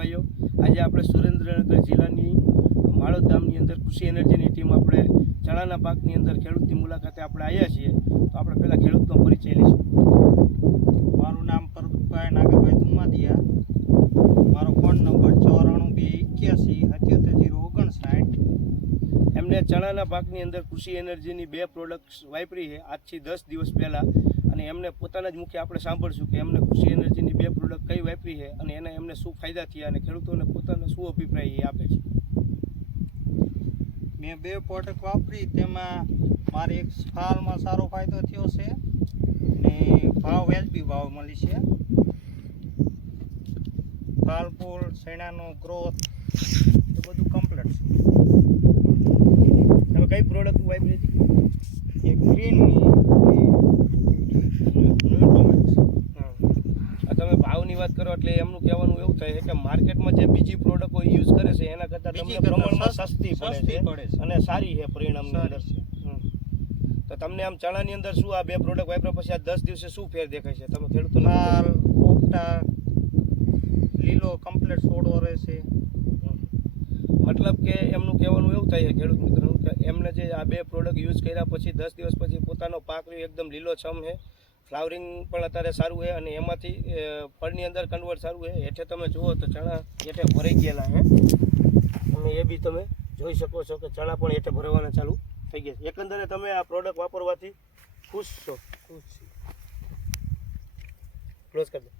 ભાઈઓ, આજે આપણે સુરેન્દ્રનગર જિલ્લાની માળોદ ગામની અંદર કૃષિ એનર્જીની ટીમ આપણે ચણાના પાકની અંદર ખેડૂતની મુલાકાતે આપણે આવ્યા છીએ. તો આપણે પહેલાં ખેડૂતનો પરિચય લઈશું. મારું નામ પરબતભાઈ નાગરભાઈ દુમાદિયા. મારો ફોન નંબર 9421877059. એમને ચણાના પાકની અંદર કૃષિ એનર્જીની 2 પ્રોડક્ટ્સ વાપરી છે આજથી 10 દિવસ પહેલાં, અને એમને પોતાના જ મુખ્ય આપણે સાંભળશું કે એમને કૃષિ એનર્જીની 2 પ્રોડક્ટ કઈ વાપરી છે અને એમને શું ફાયદા થયા અને ખેડૂતોને પોતાનો શું અભિપ્રાય એ આપે છે. મેં 2 પ્રોડક્ટ વાપરી, તેમાં મારે એક ફાલમાં સારો ફાયદો થયો છે ને ભાવ વાજબી ભાવ મળી છે. ફાલ ફૂલ શેણાનો ગ્રોથ એ બધું કમ્પ્લીટ છે. તમે કઈ પ્રોડક્ટ વાપરી હતી? એક ગ્રીનની તમે ભાવની વાત કરો એટલે એમનું કહેવાનું એવું થાય છે કે માર્કેટમાં જે બીજી પ્રોડક્ટો યુઝ કરે છે એના કરતાં તમને પ્રમાણમાં સસ્તી પડે છે અને સારી છે પરિણામની અંદર. તો તમને આમ ચણાની અંદર શું આ 2 પ્રોડક્ટ વાપર્યા પછી આ 10 દિવસે શું ફેર દેખાય છે? તમે ખેડૂતોને લાલ પોપટા લીલો કમ્પ્લીટ છોડવો રહેશે. મતલબ કે એમનું કહેવાનું એવું થાય છે ખેડૂત મિત્રો કે એમને જે આ 2 પ્રોડક્ટ યુઝ કર્યા પછી 10 દિવસ પછી પોતાનો પાક એકદમ લીલોછમ છે, ફ્લાવરિંગ પણ અત્યારે સારું છે અને એમાંથી ફળની અંદર કન્વર્ટ સારું છે. હેઠે તમે જુઓ તો ચણા હેઠે ભરાઈ ગયેલા છે, અને એ બી તમે જોઈ શકો છો કે ચણા પણ હેઠે ભરવાના ચાલુ થઈ ગયા છે. એકંદરે તમે આ પ્રોડક્ટ વાપરવાથી ખુશ છો? ખુશ છે. ક્લોઝ કરી દો.